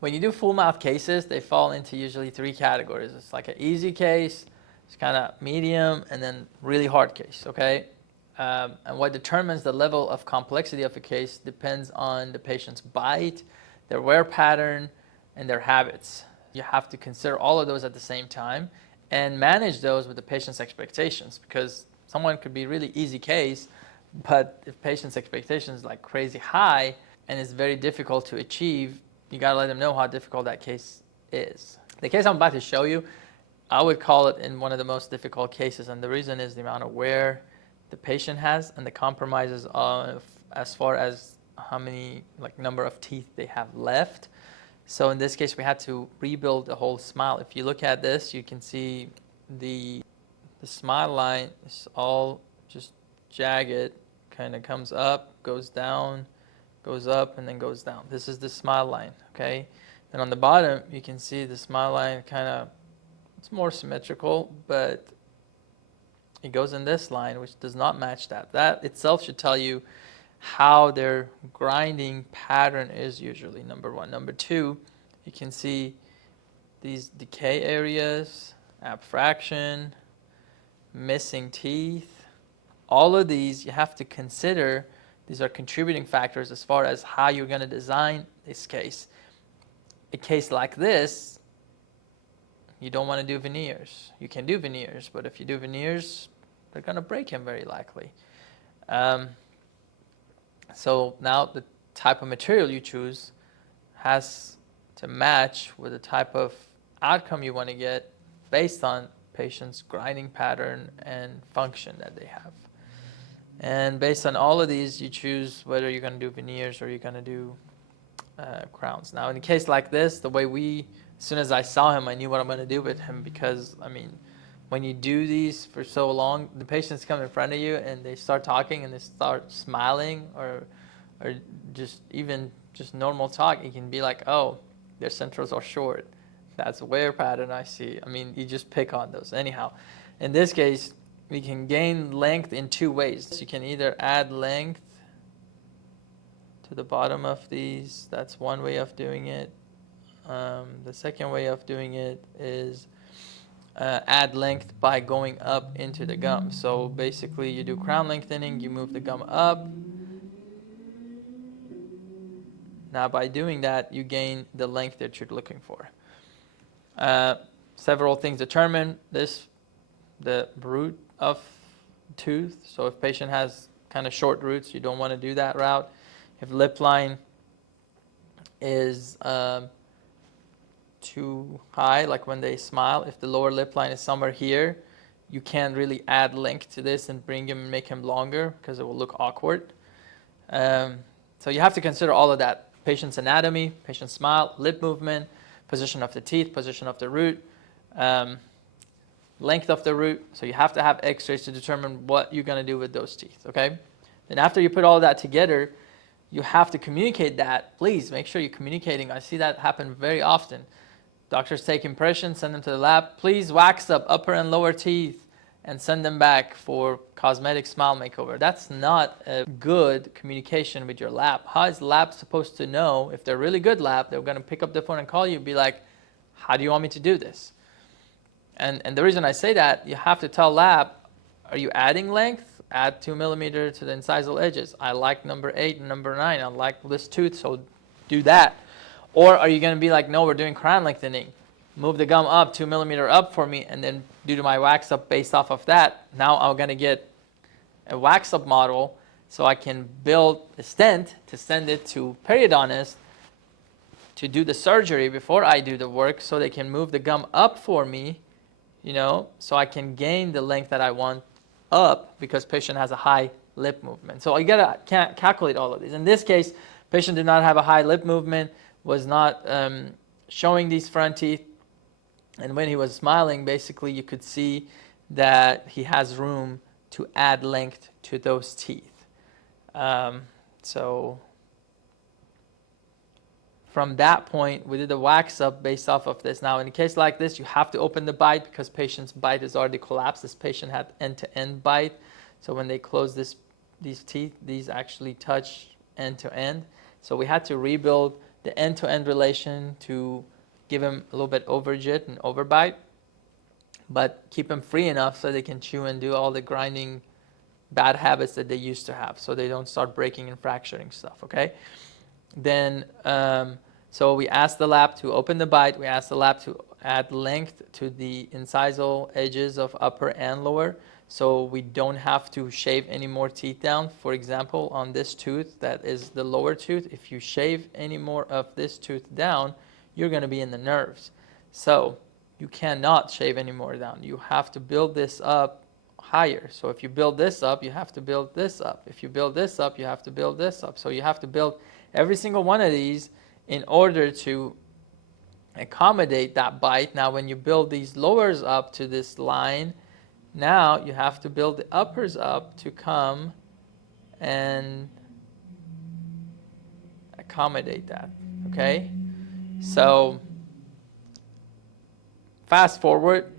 When you do full mouth cases, they fall into usually 3 categories. It's like an easy case, it's kind of medium, and then really hard case, okay? And what determines the level of complexity of a case depends on the patient's bite, their wear pattern, and their habits. You have to consider all of those at the same time and manage those with the patient's expectations, because someone could be really easy case, but if patient's expectations like crazy high and it's very difficult to achieve, you got to let them know how difficult that case is. The case I'm about to show you, I would call it in one of the most difficult cases, and the reason is the amount of wear the patient has and the compromises of as far as how many number of teeth they have left. So in this case, we had to rebuild the whole smile. If you look at this, you can see the smile line is all just jagged, kind of comes up, goes down, goes up, and then goes down. This is the smile line, okay? And on the bottom, you can see the smile line it's more symmetrical, but it goes in this line, which does not match that. That itself should tell you how their grinding pattern is usually, number one. Number two, you can see these decay areas, abfraction, missing teeth. All of these you have to consider. These are contributing factors as far as how you're going to design this case. A case like this, you don't want to do veneers. You can do veneers, but if you do veneers, they're going to break him very likely. So now the type of material you choose has to match with the type of outcome you want to get based on patient's grinding pattern and function that they have. And based on all of these, you choose whether you're going to do veneers or you're going to do crowns. Now, in a case like this, the way as soon as I saw him, I knew what I'm going to do with him, because, when you do these for so long, the patients come in front of you and they start talking and they start smiling or just normal talk. It can be like, oh, their centrals are short. That's a wear pattern I see. You just pick on those. Anyhow, in this case, we can gain length in 2 ways. So you can either add length to the bottom of these. That's one way of doing it. The second way of doing it is add length by going up into the gum. So basically you do crown lengthening, you move the gum up. Now by doing that, you gain the length that you're looking for. Several things determine this: the root of tooth. So if patient has kind of short roots, you don't want to do that route. If lip line is too high, like when they smile, if the lower lip line is somewhere here, you can't really add length to this and make him longer, because it will look awkward. So you have to consider all of that: patient's anatomy, patient's smile, lip movement, position of the teeth, position of the root, length of the root. So you have to have x-rays to determine what you're going to do with those teeth, okay? Then after you put all that together, you have to communicate that. Please make sure you're communicating. I see that happen very often. Doctors take impressions, send them to the lab. Please wax up upper and lower teeth and send them back for cosmetic smile makeover. That's not a good communication with your lab. How is the lab supposed to know? If they're really good lab, they're going to pick up the phone and call you and be like, how do you want me to do this? And the reason I say that, you have to tell lab, are you adding length? Add 2 millimeter to the incisal edges. I like number 8 and number 9. I like this tooth, so do that. Or are you going to be like, no, we're doing crown lengthening. Move the gum up 2 millimeter up for me, and then do my wax up based off of that. Now I'm going to get a wax up model so I can build a stent to send it to periodontist to do the surgery before I do the work, so they can move the gum up for me, so I can gain the length that I want up, because patient has a high lip movement. So you got to calculate all of these. In this case, patient did not have a high lip movement, was not showing these front teeth. And when he was smiling, basically you could see that he has room to add length to those teeth. So from that point, we did a wax up based off of this. Now, in a case like this, you have to open the bite, because patient's bite is already collapsed. This patient had end-to-end bite. So when they close these teeth, these actually touch end-to-end. So we had to rebuild the end-to-end relation to give them a little bit overjit and overbite, but keep them free enough so they can chew and do all the grinding bad habits that they used to have, so they don't start breaking and fracturing stuff, okay? Then, so we ask the lab to open the bite. We ask the lab to add length to the incisal edges of upper and lower, so we don't have to shave any more teeth down. For example, on this tooth, that is the lower tooth, if you shave any more of this tooth down, you're going to be in the nerves. So you cannot shave any more down. You have to build this up higher. So if you build this up, you have to build this up. If you build this up, you have to build this up. So you have to build every single one of these in order to accommodate that bite. Now when you build these lowers up to this line, now you have to build the uppers up to come and accommodate that, okay? So fast forward,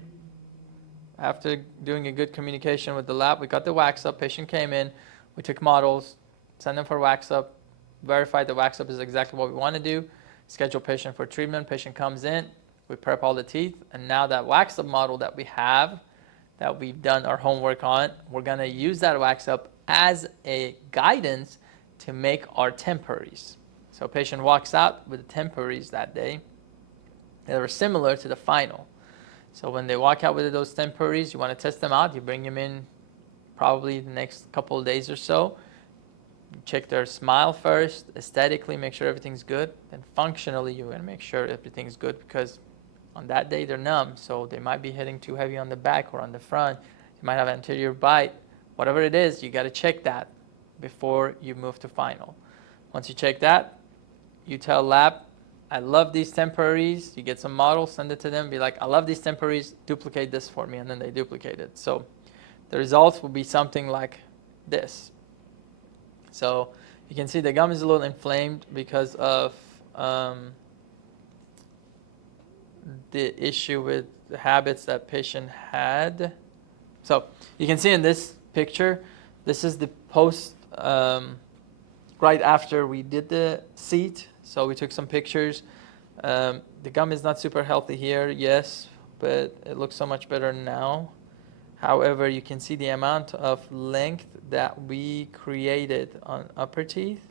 after doing a good communication with the lab, we got the wax up, patient came in, we took models, sent them for wax up, verified the wax up is exactly what we want to do, schedule patient for treatment, patient comes in, we prep all the teeth, and now that wax up model that we have, that we've done our homework on, we're going to use that wax up as a guidance to make our temporaries. So patient walks out with the temporaries that day that are similar to the final. So when they walk out with those temporaries, you want to test them out. You bring them in probably the next couple of days or so. You check their smile first, aesthetically, make sure everything's good. Then functionally, you want to make sure everything's good, because on that day they're numb, so they might be hitting too heavy on the back or on the front. You might have anterior bite. Whatever it is, you got to check that before you move to final. Once you check that, you tell lab, I love these temporaries. You get some models, send it to them, be like, I love these temporaries, duplicate this for me, and then they duplicate it. So the results will be something like this. So you can see the gum is a little inflamed because of the issue with the habits that patient had. So you can see in this picture, this is the post right after we did the seat. So we took some pictures. The gum is not super healthy here, yes, but it looks so much better now. However, you can see the amount of length that we created on upper teeth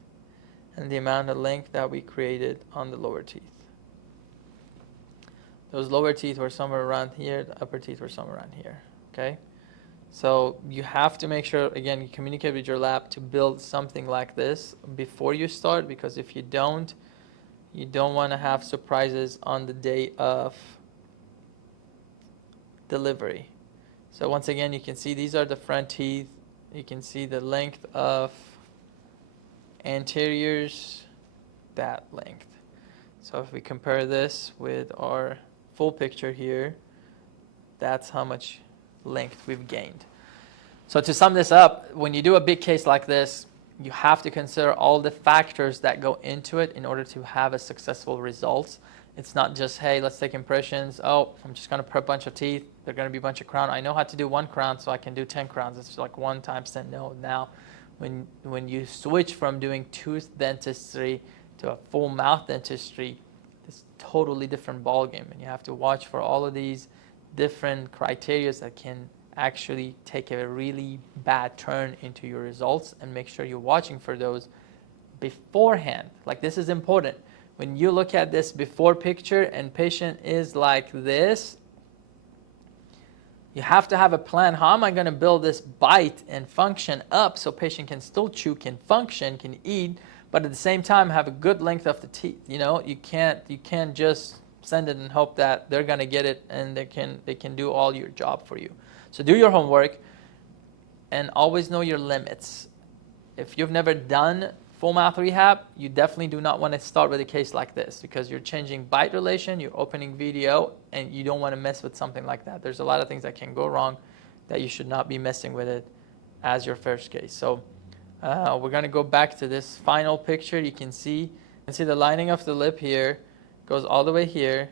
and the amount of length that we created on the lower teeth. Those lower teeth were somewhere around here, the upper teeth were somewhere around here, okay? So you have to make sure, again, you communicate with your lab to build something like this before you start, because if you don't want to have surprises on the day of delivery. So once again, you can see these are the front teeth. You can see the length of anteriors, that length. So if we compare this with our full picture here, that's how much length we've gained. So to sum this up, when you do a big case like this, you have to consider all the factors that go into it in order to have a successful results. It's not just, hey, let's take impressions. Oh, I'm just going to prep a bunch of teeth. They're going to be a bunch of crown. I know how to do one crown, so I can do 10 crowns. It's like 1 times 10. No, now when you switch from doing tooth dentistry to a full mouth dentistry, it's a totally different ballgame. And you have to watch for all of these different criteria that can actually take a really bad turn into your results, and make sure you're watching for those beforehand. Like, this is important. When you look at this before picture and patient is like this, you have to have a plan. How am I going to build this bite and function up so patient can still chew, can function, can eat, but at the same time have a good length of the teeth? You know, you can't just send it and hope that they're going to get it and they can do all your job for you. So do your homework and always know your limits. If you've never done full mouth rehab, you definitely do not want to start with a case like this, because you're changing bite relation, you're opening video, and you don't want to mess with something like that. There's a lot of things that can go wrong that you should not be messing with it as your first case. So we're going to go back to this final picture. You can see the lining of the lip here goes all the way here,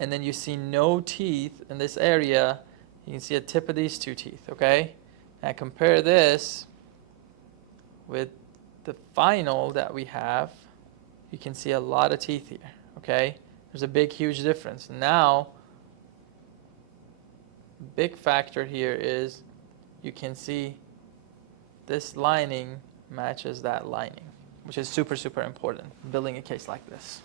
and then you see no teeth in this area. You can see a tip of these 2 teeth, okay? Now compare this with the final that we have. you can see a lot of teeth here, okay? There's a big, huge difference. Now, big factor here is you can see this lining matches that lining, which is super, super important building a case like this.